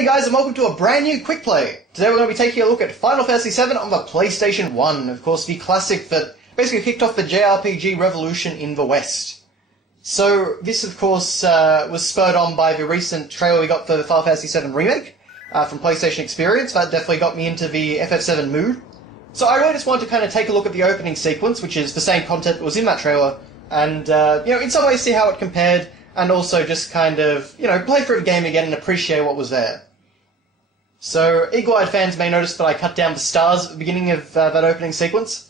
Hey guys, and welcome to a brand new quick play. Today we're going to be taking a look at Final Fantasy VII on the PlayStation 1, of course the classic that basically kicked off the JRPG revolution in the West. So this of course was spurred on by the recent trailer we got for the Final Fantasy VII Remake from PlayStation Experience. That definitely got me into the FF7 mood. So I really just wanted to kind of take a look at the opening sequence, which is the same content that was in that trailer, and in some ways see how it compared, and also just kind of, play through the game again and appreciate what was there. So, eagle-eyed fans may notice that I cut down the stars at the beginning of that opening sequence.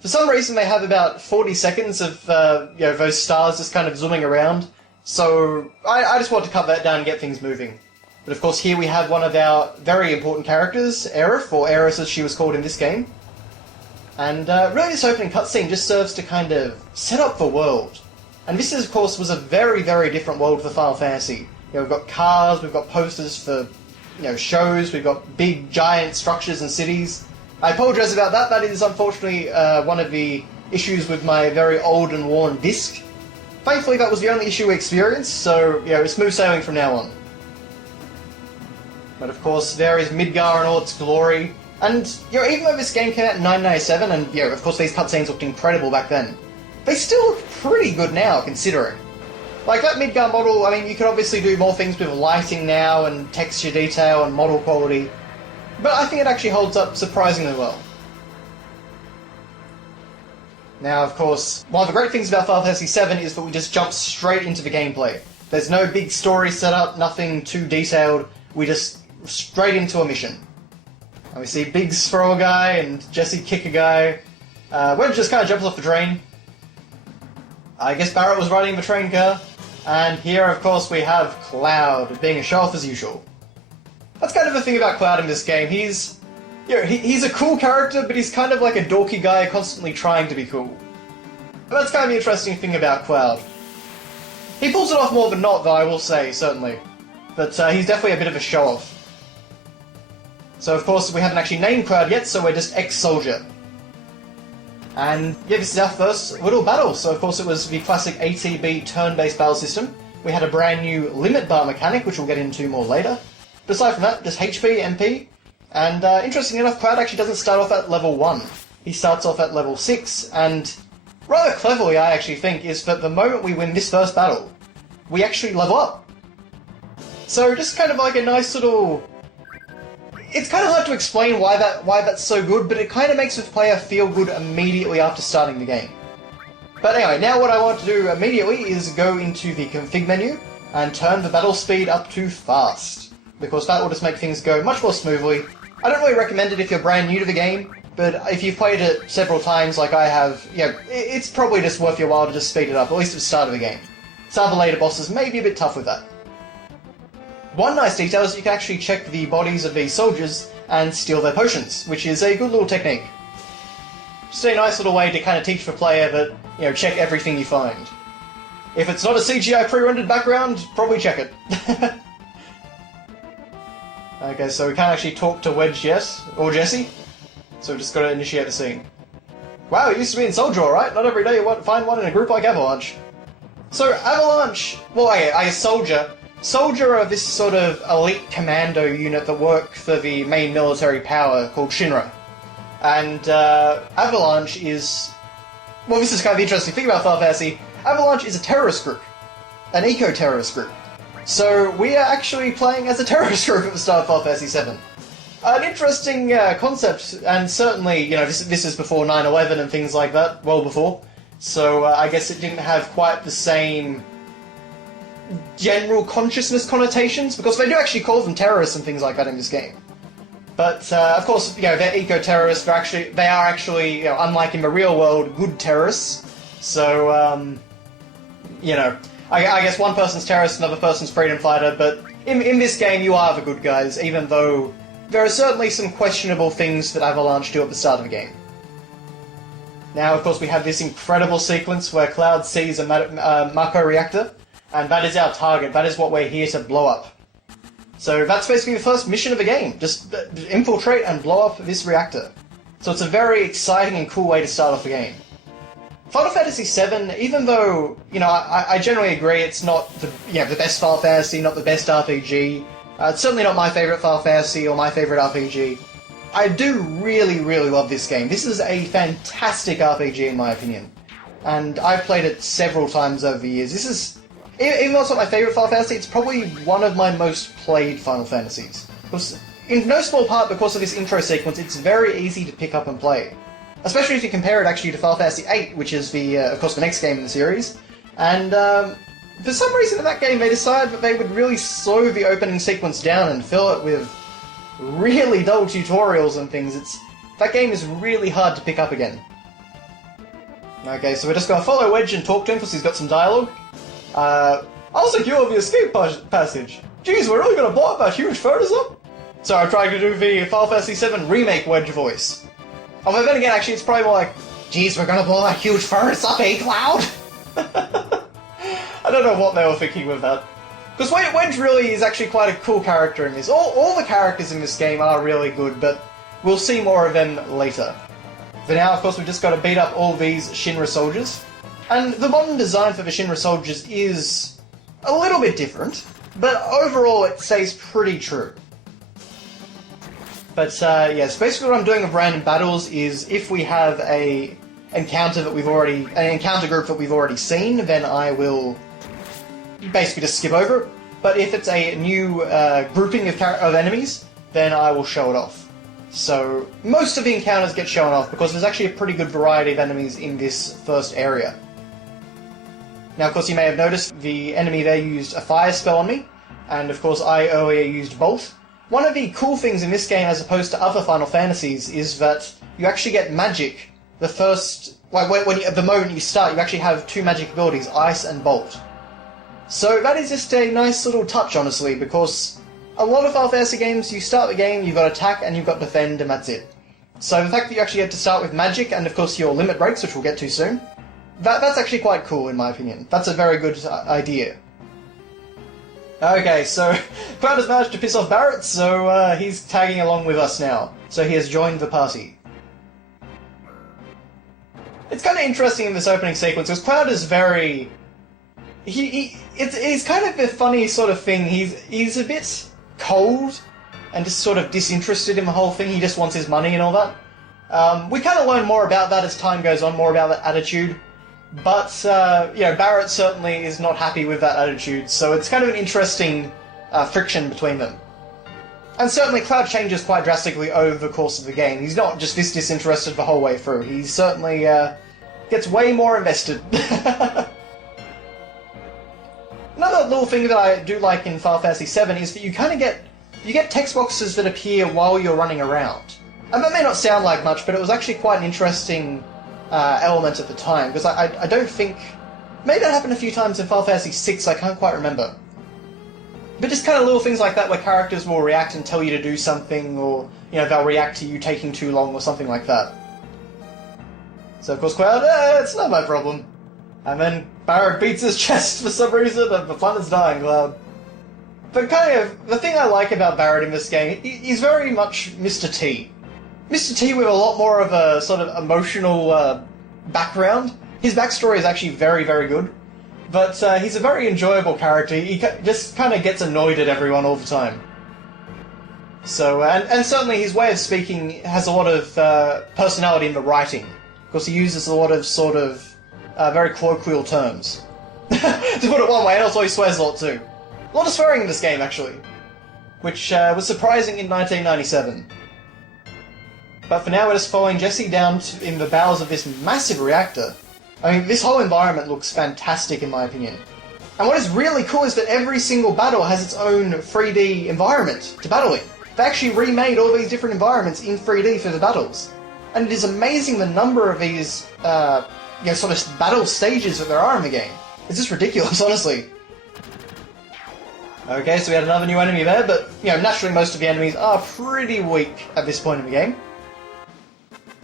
For some reason they have about 40 seconds of, those stars just kind of zooming around, so I just want to cut that down and get things moving. But of course here we have one of our very important characters, Aerith, or Aeris as she was called in this game. And really this opening cutscene just serves to kind of set up the world. And this, of course, was a very, very different world for Final Fantasy. We've got cars, we've got posters for, shows, we've got big, giant structures and cities. I apologise about that. That is, unfortunately, one of the issues with my very old and worn disc. Thankfully, that was the only issue we experienced, so, it's smooth sailing from now on. But, of course, there is Midgar in all its glory. And, even though this game came out in 1997, and, of course, these cutscenes looked incredible back then, they still look pretty good now, considering. Like, that Midgar model, you could obviously do more things with lighting now, and texture detail, and model quality, but I think it actually holds up surprisingly well. Now, of course, one of the great things about Final Fantasy VII is that we just jump straight into the gameplay. There's no big story set up, nothing too detailed, we just straight into a mission. And we see Biggs throw a guy, and Jesse kick a guy. Wedge just kind of jumps off the train. I guess Barrett was riding the train car. And here, of course, we have Cloud, being a show-off as usual. That's kind of the thing about Cloud in this game. He's a cool character, but he's kind of like a dorky guy constantly trying to be cool. And that's kind of the interesting thing about Cloud. He pulls it off more than not, though, I will say, certainly. But he's definitely a bit of a show-off. So, of course, we haven't actually named Cloud yet, so we're just ex-soldier. And this is our first little battle. So, of course, it was the classic ATB turn-based battle system. We had a brand new limit bar mechanic, which we'll get into more later. But aside from that, just HP, MP, and interestingly enough, Cloud actually doesn't start off at level 1. He starts off at level 6, and rather cleverly, I actually think, is that the moment we win this first battle, we actually level up. So, just kind of like a nice little... It's kind of hard to explain why that's so good, but it kind of makes the player feel good immediately after starting the game. But anyway, now what I want to do immediately is go into the config menu and turn the battle speed up to fast, because that will just make things go much more smoothly. I don't really recommend it if you're brand new to the game, but if you've played it several times like I have, it's probably just worth your while to just speed it up, at least at the start of the game. Some of the later bosses may be a bit tough with that. One nice detail is you can actually check the bodies of these soldiers and steal their potions, which is a good little technique. Just a nice little way to kind of teach the player that, check everything you find. If it's not a CGI pre-rendered background, probably check it. Okay, so we can't actually talk to Wedge yet, or Jesse, so we've just got to initiate the scene. Wow, it used to be in Soldier, alright? Not every day you find one in a group like Avalanche. So, Avalanche, well, I guess Soldier. Soldier are this sort of elite commando unit that work for the main military power called Shinra. And Avalanche is... Well, this is kind of the interesting thing about Final Fantasy. Avalanche is a terrorist group. An eco-terrorist group. So we are actually playing as a terrorist group at the start of Final Fantasy VII. An interesting concept, and certainly, this is before 9/11 and things like that, well before. So I guess it didn't have quite the same general consciousness connotations, because they do actually call them terrorists and things like that in this game. But, of course, they're eco-terrorists, they are actually, unlike in the real world, good terrorists. So, I guess one person's terrorist, another person's freedom fighter, but in this game you are the good guys, even though there are certainly some questionable things that Avalanche do at the start of the game. Now, of course, we have this incredible sequence where Cloud sees a Mako reactor, and that is our target, that is what we're here to blow up. So that's basically the first mission of the game, just infiltrate and blow up this reactor. So it's a very exciting and cool way to start off the game. Final Fantasy VII, even though, I generally agree it's not the best Final Fantasy, not the best RPG, It's certainly not my favourite Final Fantasy or my favourite RPG. I do really, really love this game. This is a fantastic RPG in my opinion. And I've played it several times over the years. This is, even though it's not my favourite Final Fantasy, it's probably one of my most played Final Fantasies. Because, in no small part because of this intro sequence, it's very easy to pick up and play. Especially if you compare it actually to Final Fantasy VIII, which is of course the next game in the series. And for some reason in that game they decided that they would really slow the opening sequence down and fill it with really dull tutorials and things. That game is really hard to pick up again. Okay, so we're just going to follow Wedge and talk to him because he's got some dialogue. I'll secure the escape passage. Jeez, we're really going to blow up that huge furnace up? So I'm trying to do the Final Fantasy VII Remake Wedge voice. Although then again, actually, it's probably more like, jeez, we're going to blow that huge furnace up, eh, Cloud? I don't know what they were thinking with that. Because Wedge really is actually quite a cool character in this. All the characters in this game are really good, but we'll see more of them later. For now, of course, we've just got to beat up all these Shinra soldiers. And the modern design for the Shinra soldiers is a little bit different, but overall it stays pretty true. But yes, basically what I'm doing with random battles is if we have an encounter group that we've already seen, then I will basically just skip over it. But if it's a new grouping of enemies, then I will show it off. So most of the encounters get shown off because there's actually a pretty good variety of enemies in this first area. Now, of course, you may have noticed the enemy there used a fire spell on me, and of course I earlier used Bolt. One of the cool things in this game, as opposed to other Final Fantasies, is that you actually get magic the first... at the moment you start, you actually have two magic abilities, Ice and Bolt. So that is just a nice little touch, honestly, because a lot of Final Fantasy games, you start the game, you've got attack, and you've got defend, and that's it. So the fact that you actually get to start with magic, and of course your limit breaks, which we'll get to soon, that's actually quite cool, in my opinion. That's a very good idea. Okay, so Cloud has managed to piss off Barrett, so he's tagging along with us now. So he has joined the party. It's kind of interesting in this opening sequence, because Cloud is very... It's kind of a funny sort of thing. He's a bit cold and just sort of disinterested in the whole thing. He just wants his money and all that. We kind of learn more about that as time goes on, more about that attitude. But, Barrett certainly is not happy with that attitude, so it's kind of an interesting friction between them. And certainly Cloud changes quite drastically over the course of the game. He's not just this disinterested the whole way through. He certainly gets way more invested. Another little thing that I do like in Final Fantasy VII is that you kind of get text boxes that appear while you're running around. And that may not sound like much, but it was actually quite an interesting element at the time, because I don't think... Maybe that happened a few times in Final Fantasy VI, I can't quite remember. But just kind of little things like that where characters will react and tell you to do something, or, they'll react to you taking too long or something like that. So of course Cloud, it's not my problem. And then Barrett beats his chest for some reason, and the planet's dying, Cloud. But kind of, the thing I like about Barrett in this game, he's very much Mr. T. Mr. T with a lot more of a sort of emotional background. His backstory is actually very, very good. But he's a very enjoyable character. He just kind of gets annoyed at everyone all the time. So, and certainly his way of speaking has a lot of personality in the writing. Of course, he uses a lot of sort of very colloquial terms. To put it one way, and also he swears a lot too. A lot of swearing in this game, actually. Which was surprising in 1997. But for now, we're just following Jesse down in the bowels of this massive reactor. I mean, this whole environment looks fantastic, in my opinion. And what is really cool is that every single battle has its own 3D environment to battle in. They actually remade all these different environments in 3D for the battles. And it is amazing the number of these, sort of battle stages that there are in the game. It's just ridiculous, honestly. Okay, so we had another new enemy there, but, naturally most of the enemies are pretty weak at this point in the game.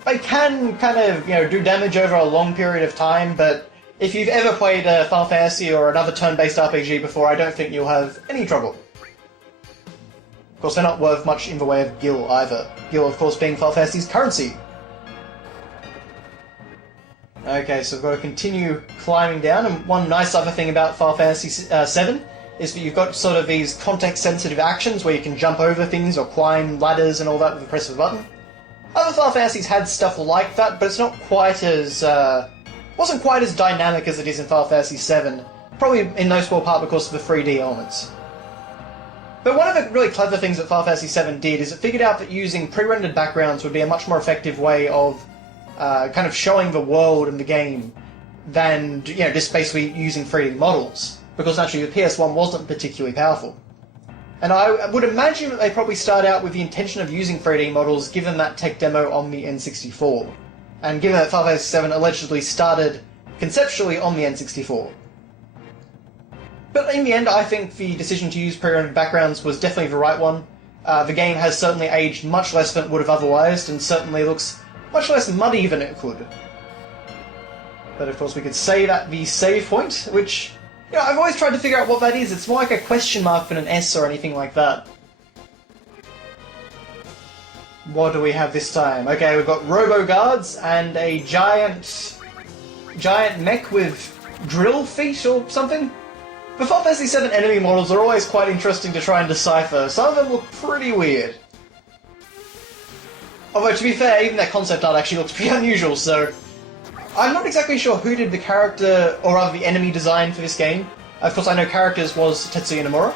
They can kind of, do damage over a long period of time, but if you've ever played Final Fantasy or another turn-based RPG before, I don't think you'll have any trouble. Of course, they're not worth much in the way of Gil either. Gil, of course, being Final Fantasy's currency. Okay, so we've got to continue climbing down, and one nice other thing about Final Fantasy VII is that you've got sort of these context-sensitive actions where you can jump over things or climb ladders and all that with the press of a button. Other Final Fantasies had stuff like that, but it's not quite as... wasn't quite as dynamic as it is in Final Fantasy VII, probably in no small part because of the 3D elements. But one of the really clever things that Final Fantasy VII did is it figured out that using pre-rendered backgrounds would be a much more effective way of kind of showing the world and the game than, you know, just basically using 3D models, because actually the PS1 wasn't particularly powerful. And I would imagine that they probably started out with the intention of using 3D models given that tech demo on the N64, and given that Final Fantasy VII allegedly started conceptually on the N64. But in the end, I think the decision to use pre-rendered backgrounds was definitely the right one. The game has certainly aged much less than it would have otherwise, and certainly looks much less muddy than it could. But of course we could save at the save point, which, you know, I've always tried to figure out what that is. It's more like a question mark than an S or anything like that. What do we have this time? Okay, we've got robo-guards and a giant mech with drill feet or something. The Final Fantasy VII enemy models are always quite interesting to try and decipher. Some of them look pretty weird. Although, to be fair, even their concept art actually looks pretty unusual, so... I'm not exactly sure who did the character, or rather the enemy design for this game. Of course, I know characters was Tetsuya Nomura,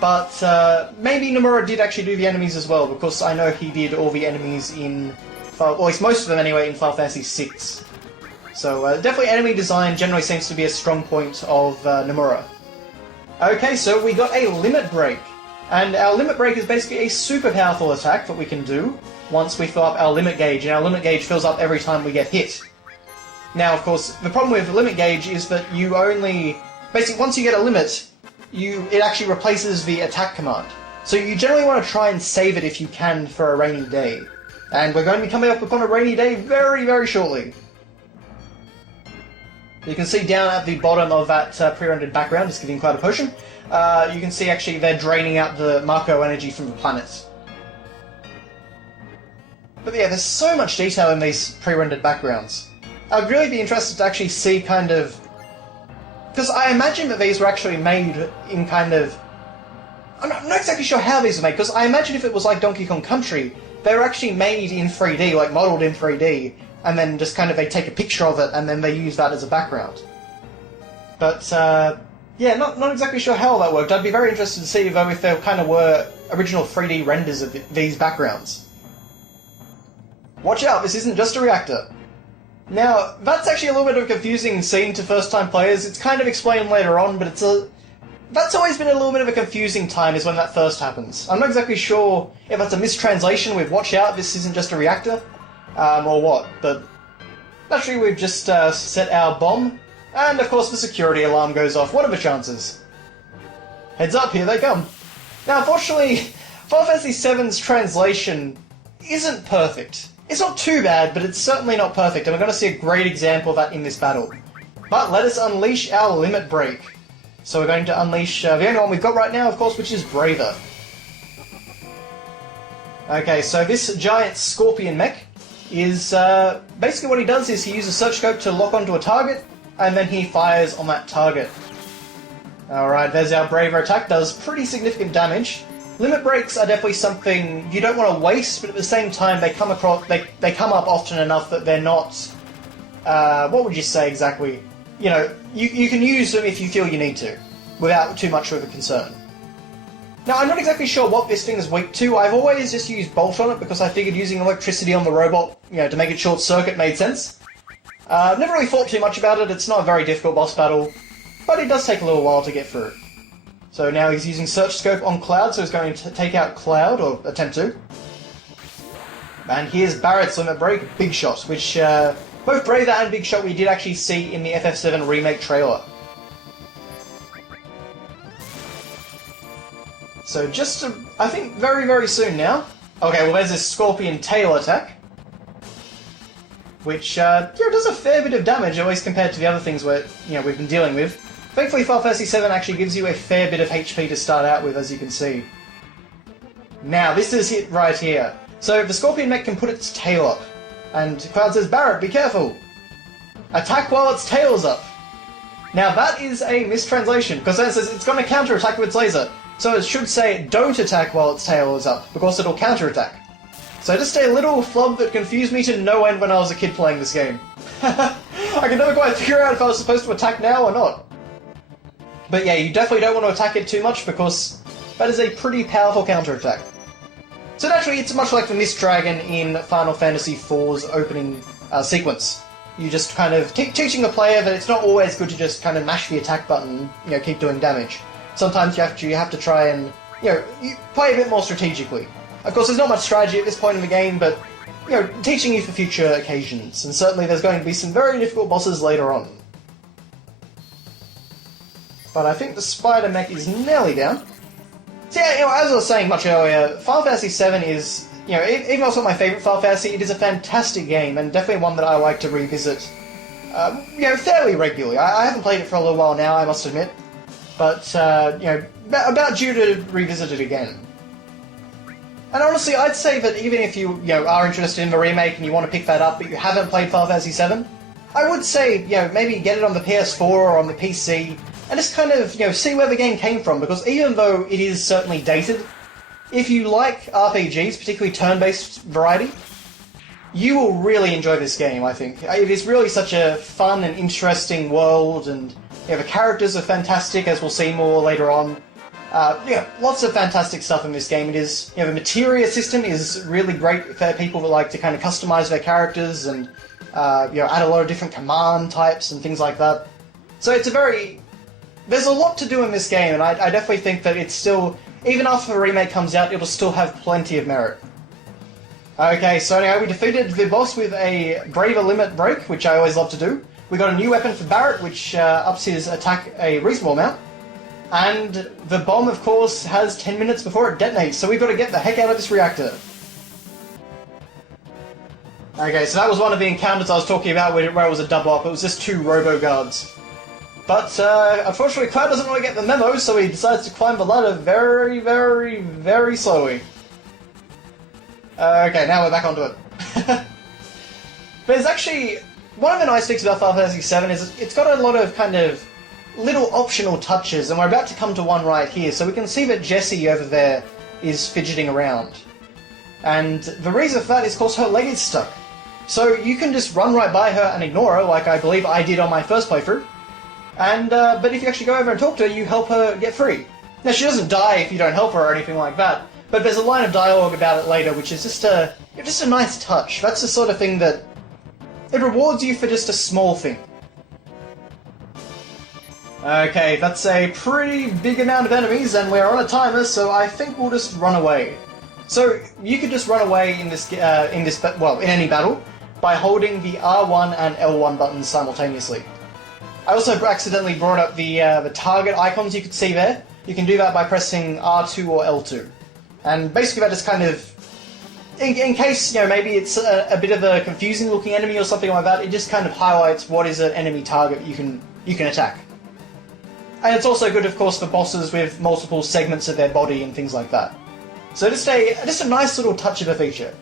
but maybe Nomura did actually do the enemies as well, because I know he did all the enemies in... Well, at least most of them anyway, in Final Fantasy VI. So, definitely enemy design generally seems to be a strong point of Nomura. Okay, so we got a limit break. And our limit break is basically a super powerful attack that we can do once we fill up our limit gauge, and our limit gauge fills up every time we get hit. Now, of course, the problem with the limit gauge is that you only... Basically, once you get a limit, it actually replaces the attack command. So you generally want to try and save it if you can for a rainy day. And we're going to be coming up upon a rainy day very, very shortly. You can see down at the bottom of that pre-rendered background, just giving quite a potion, you can see actually they're draining out the Mako energy from the planet. But yeah, there's so much detail in these pre-rendered backgrounds. I'd really be interested to actually see kind of... Because I imagine that these were actually made in kind of... I'm not exactly sure how these were made, because I imagine if it was like Donkey Kong Country, they were actually made in 3D, like modelled in 3D, and then just kind of they take a picture of it and then they use that as a background. But, yeah, not exactly sure how that worked. I'd be very interested to see though if there kind of were original 3D renders of these backgrounds. Watch out, this isn't just a reactor. Now, that's actually a little bit of a confusing scene to first-time players. It's kind of explained later on, but that's always been a little bit of a confusing time, is when that first happens. I'm not exactly sure if that's a mistranslation with watch out, this isn't just a reactor, or what, but naturally we've just set our bomb, and of course the security alarm goes off. What are the chances? Heads up, here they come. Now, unfortunately, Final Fantasy VII's translation isn't perfect. It's not too bad, but it's certainly not perfect, and we're going to see a great example of that in this battle. But let us unleash our limit break. So we're going to unleash the only one we've got right now, of course, which is Braver. Okay, so this giant scorpion mech is... basically what he does is he uses search scope to lock onto a target, and then he fires on that target. Alright, there's our Braver attack, does pretty significant damage. Limit breaks are definitely something you don't want to waste, but at the same time they come up often enough that they're not... what would you say exactly? You know, you can use them if you feel you need to, without too much of a concern. Now, I'm not exactly sure what this thing is weak to. I've always just used Bolt on it because I figured using electricity on the robot, you know, to make it short circuit made sense. I've never really thought too much about it. It's not a very difficult boss battle, but it does take a little while to get through. So now he's using Search Scope on Cloud, so he's going to take out Cloud, or attempt to. And here's Barrett's Limit Break, Big Shot, which both Braver and Big Shot we did actually see in the FF7 Remake trailer. So just, I think, very, very soon now. Okay, well there's this Scorpion Tail attack, which yeah, does a fair bit of damage, at least compared to the other things we've been dealing with. Thankfully, Final Fantasy VII actually gives you a fair bit of HP to start out with, as you can see. Now, this is it right here. So, the Scorpion mech can put its tail up. And Cloud says, Barrett, be careful! Attack while its tail's up! Now that is a mistranslation, because it says it's going to counter-attack with its laser. So it should say don't attack while its tail is up, because it'll counter-attack. So just a little flub that confused me to no end when I was a kid playing this game. I could never quite figure out if I was supposed to attack now or not. But yeah, you definitely don't want to attack it too much, because that is a pretty powerful counter-attack. So naturally, it's much like the Mist Dragon in Final Fantasy IV's opening sequence. You just kind of teaching the player that it's not always good to just kind of mash the attack button and keep doing damage. Sometimes you have to try and you play a bit more strategically. Of course, there's not much strategy at this point in the game, but teaching you for future occasions. And certainly, there's going to be some very difficult bosses later on. But I think the spider mech is nearly down. So yeah, as I was saying much earlier, Final Fantasy VII is, even though it's not my favourite Final Fantasy, it is a fantastic game, and definitely one that I like to revisit, fairly regularly. I haven't played it for a little while now, I must admit, but, about due to revisit it again. And honestly, I'd say that even if you, are interested in the remake and you want to pick that up, but you haven't played Final Fantasy VII, I would say, maybe get it on the PS4 or on the PC, and just kind of, see where the game came from, because even though it is certainly dated, if you like RPGs, particularly turn-based variety, you will really enjoy this game, I think. It is really such a fun and interesting world, and the characters are fantastic, as we'll see more later on. Lots of fantastic stuff in this game. It is, the materia system is really great for people that like to kind of customize their characters and, add a lot of different command types and things like that. So it's there's a lot to do in this game, and I definitely think that it's still, even after the remake comes out, it'll still have plenty of merit. Okay, so anyway, we defeated the boss with a Braver Limit break, which I always love to do. We got a new weapon for Barret, which ups his attack a reasonable amount. And the bomb, of course, has 10 minutes before it detonates, so we've got to get the heck out of this reactor. Okay, so that was one of the encounters I was talking about where it was a double-up. It was just 2 robo-guards. But, unfortunately, Cloud doesn't really get the memo, so he decides to climb the ladder very, very, very slowly. Okay, now we're back onto it. There's actually... one of the nice things about Final Fantasy VII is it's got a lot of kind of little optional touches, and we're about to come to one right here, so we can see that Jessie over there is fidgeting around. And the reason for that is because her leg is stuck. So you can just run right by her and ignore her, like I believe I did on my first playthrough. And, but if you actually go over and talk to her, you help her get free. Now, she doesn't die if you don't help her or anything like that, but there's a line of dialogue about it later, which is just a nice touch. That's the sort of thing that... it rewards you for just a small thing. Okay, that's a pretty big amount of enemies, and we're on a timer, so I think we'll just run away. So, you could just run away in any battle, by holding the R1 and L1 buttons simultaneously. I also accidentally brought up the target icons you could see there. You can do that by pressing R2 or L2. And basically that just kind of... in case, maybe it's a bit of a confusing looking enemy or something like that, it just kind of highlights what is an enemy target you can attack. And it's also good, of course, for bosses with multiple segments of their body and things like that. So just a nice little touch of a feature.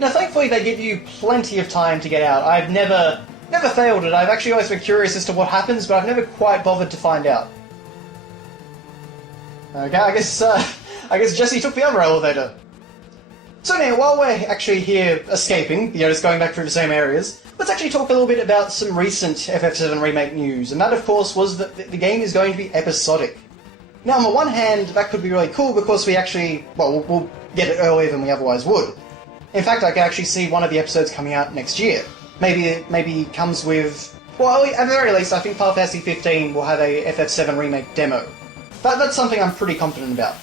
Now, thankfully, they give you plenty of time to get out. I've never failed it. I've actually always been curious as to what happens, but I've never quite bothered to find out. Okay, I guess Jessie took the other elevator. So now, while we're actually here escaping, just going back through the same areas, let's actually talk a little bit about some recent FF7 Remake news, and that, of course, was that the game is going to be episodic. Now, on the one hand, that could be really cool because we actually, we'll get it earlier than we otherwise would. In fact, I can actually see one of the episodes coming out next year. Maybe it comes with... well, at the very least, I think Final Fantasy XV will have a FF7 Remake demo. That's something I'm pretty confident about.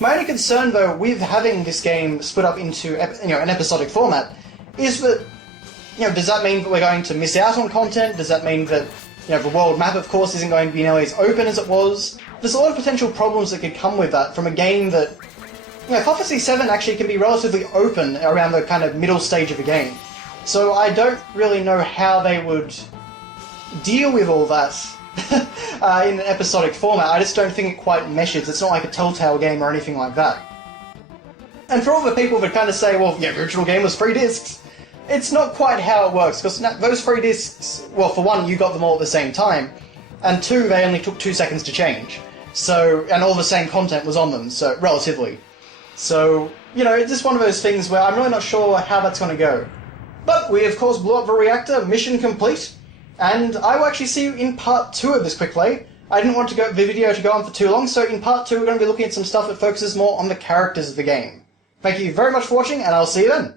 My only concern, though, with having this game split up into an episodic format, is that, does that mean that we're going to miss out on content? Does that mean that, the world map, of course, isn't going to be nearly as open as it was? There's a lot of potential problems that could come with that from a game that... Final Fantasy VII actually can be relatively open around the kind of middle stage of the game. So I don't really know how they would deal with all that in an episodic format. I just don't think it quite meshes. It's not like a Telltale game or anything like that. And for all the people that kind of say, well, the original game was 3 discs, it's not quite how it works, because those 3 discs, well, for one, you got them all at the same time, and 2, they only took 2 seconds to change. So, and all the same content was on them, so, relatively. So, you know, it's just one of those things where I'm really not sure how that's going to go. But we, of course, blew up the reactor, mission complete, and I will actually see you in part 2 of this quick play. I didn't want the video to go on for too long, so in part 2 we're going to be looking at some stuff that focuses more on the characters of the game. Thank you very much for watching, and I'll see you then!